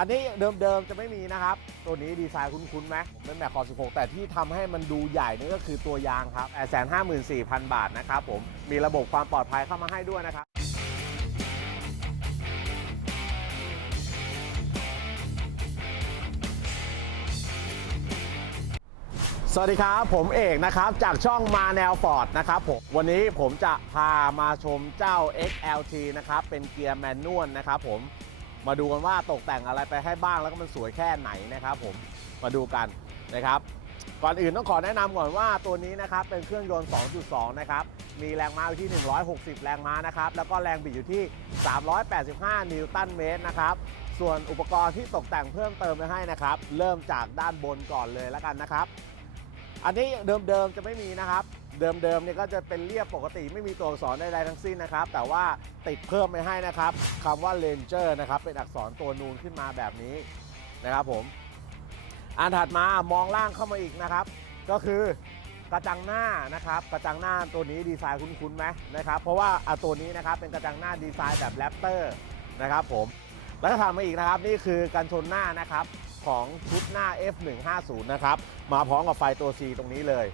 อันนี้เดิมๆจะไม่มีนะครับ ตัวนี้ดีไซน์คุ้นๆไหมผมเป็นแม็กคอ16 แต่ที่ทำให้มันดูใหญ่นี่ก็คือตัวยางครับ854,000บาทนะครับผม มีระบบความปลอดภัยเข้ามาให้ด้วยนะครับสวัสดีครับ ผมเอกนะครับจากช่องมาแนวฟอร์ดนะครับผมวันนี้ผมจะพามาชมเจ้า XLT นะครับเป็นเกียร์แมนนวลนะครับผม มาดูกันว่าตกแต่งอะไรไปให้บ้างแล้วก็มันสวยแค่ไหนนะครับ ผมมาดูกันนะครับก่อนอื่นต้องขอแนะนำก่อนว่าตัวนี้นะครับเป็นเครื่องยนต์ 2.2 นะครับ มีแรงม้าอยู่ที่ 160 แรงม้านะครับ แล้วก็แรงบิดอยู่ที่ 385 นิวตันเมตรนะครับ ส่วนอุปกรณ์ที่ตกแต่งเพิ่มเติมไปให้นะครับ เริ่มจากด้านบนก่อนเลยแล้วกันนะครับ อันนี้เดิมๆจะไม่มีนะครับ เดิมๆเนี่ยก็จะเป็นเรียบปกติไม่มีตัวอักษรใดๆทั้งสิ้นนะครับ แต่ว่าติดเพิ่มไปให้นะครับคำว่า Ranger นะครับเป็นอักษรตัวนูนขึ้นมาแบบนี้นะครับผม อันถัดมามองล่างเข้ามาอีกนะครับ ก็คือกระจังหน้านะครับกระจังหน้าตัวนี้ดีไซน์คุ้นๆไหมนะครับเพราะว่าอะตัวนี้นะครับเป็นกระจังหน้าดีไซน์แบบแรปเตอร์นะครับผมแล้วก็ทำมาอีกนะครับนี่คือกันชนหน้านะครับของชุดหน้า F150 นะครับมาพร้อมกับไฟตัว C ตรงนี้เลย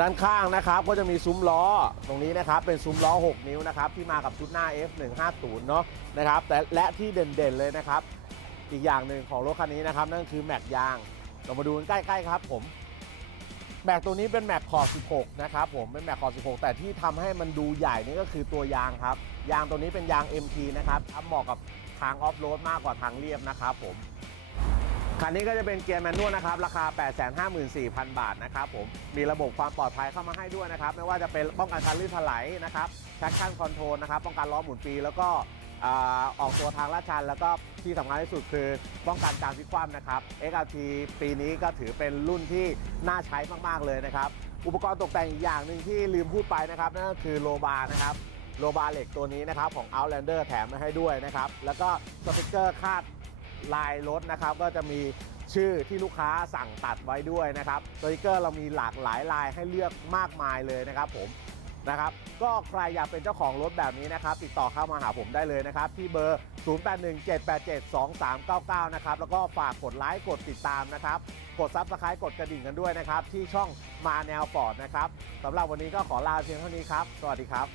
ด้านข้างนะครับก็จะมีซุ้มล้อตรงนี้นะครับเป็นซุ้มล้อ 6 นิ้วนะครับที่มากับชุดหน้า F150 เนาะนะครับแต่และที่เด่นๆเลยนะครับ อีกอย่างหนึ่งของรถคันนี้นะครับ นั่นคือแม็กยาง เรามาดูกันใกล้ๆครับผมแม็กตัวนี้เป็นแม็กคอร์16 นะครับผมเป็นแม็กคอร์16 แต่ที่ทำให้มันดูใหญ่นี่ก็คือตัวยางครับ ยางตัวนี้เป็นยาง MT นะครับเหมาะกับทางออฟโรดมากกว่าทางเรียบนะครับผม คันนี้ก็จะเป็นเกียร์แมนนวลนะครับ ราคา 854,000 บาทนะครับผม มีระบบความปลอดภัยเข้ามาให้ด้วยนะครับ ไม่ว่าจะเป็นป้องกันการลื่นถลายนะครับ traction control นะครับ ป้องกันล้อหมุนฟรีแล้วก็อออกตัวทางลาดชัน แล้วก็ที่สำคัญที่สุดคือป้องกันการพลิกคว่ำนะครับ XRT ปีนี้ก็ถือเป็นรุ่นที่น่าใช้มาก ๆ เลยนะครับ อุปกรณ์ตกแต่งอีกอย่างหนึ่งที่ลืมพูดไปนะครับนั่นก็คือโลบาร์นะครับ โลบาร์เหล็กตัวนี้นะครับของ Outlander แถมมาให้ด้วยนะครับ แล้วก็สติกเกอร์คาด ลายรถนะครับ ก็จะมีชื่อที่ลูกค้าสั่งตัดไว้ด้วยนะครับสติกเกอร์เรามีหลากหลายลายให้เลือกมากมายเลยนะครับผมนะครับก็ใครอยากเป็นเจ้าของรถแบบนี้นะครับ ติดต่อเข้ามาหาผมได้เลยนะครับ ที่เบอร์ 0817872399 นะครับ แล้วก็ฝากกดไลค์กดติดตามนะครับ กดซับสไครต์กดกระดิ่งกันด้วยนะครับ ที่ช่องมาแนวฟอร์ดนะครับสำหรับวันนี้ก็ขอลาเพียงเท่านี้ครับ สวัสดีครับ